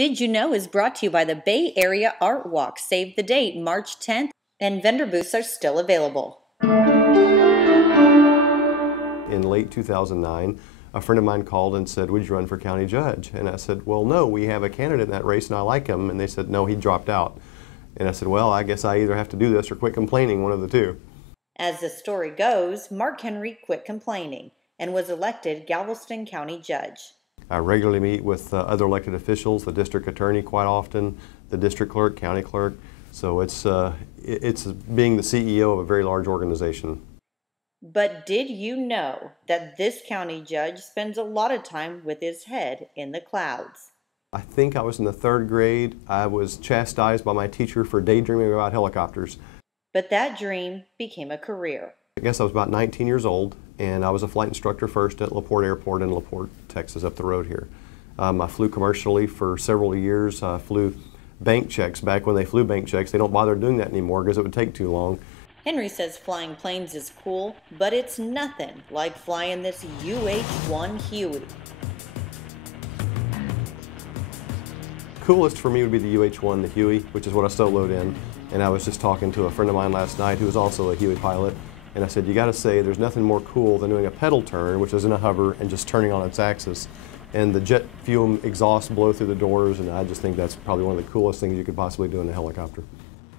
Did You Know is brought to you by the Bay Area Art Walk. Save the date, March 10th, and vendor booths are still available. In late 2009, a friend of mine called and said, "Would you run for county judge?" And I said, "Well, no, we have a candidate in that race and I like him." And they said, "No, he dropped out." And I said, "Well, I guess I either have to do this or quit complaining, one of the two." As the story goes, Mark Henry quit complaining and was elected Galveston County Judge. I regularly meet with other elected officials, the district attorney quite often, the district clerk, county clerk. So it's being the CEO of a very large organization. But did you know that this county judge spends a lot of time with his head in the clouds? I think I was in the 3rd grade. I was chastised by my teacher for daydreaming about helicopters. But that dream became a career. I guess I was about 19 years old, and I was a flight instructor first at LaPorte Airport in LaPorte, Texas, up the road here. I flew commercially for several years. I flew bank checks back when they flew bank checks. They don't bother doing that anymore because it would take too long. Henry says flying planes is cool, but it's nothing like flying this UH-1 Huey. Coolest for me would be the UH-1, the Huey, which is what I soloed in. And I was just talking to a friend of mine last night who was also a Huey pilot. And I said, you got to say there's nothing more cool than doing a pedal turn, which is in a hover, and just turning on its axis. And the jet fuel exhaust blow through the doors, and I just think that's probably one of the coolest things you could possibly do in a helicopter.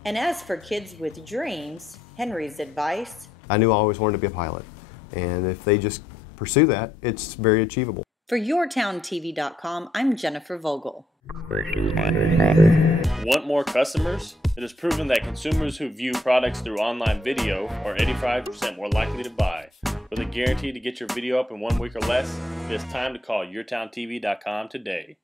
And as for kids with dreams, Henry's advice: I knew I always wanted to be a pilot. And if they just pursue that, it's very achievable. For YourTownTV.com, I'm Jennifer Vogel. Want more customers? It is proven that consumers who view products through online video are 85% more likely to buy. With a guarantee to get your video up in 1 week or less, it is time to call YourTownTV.com today.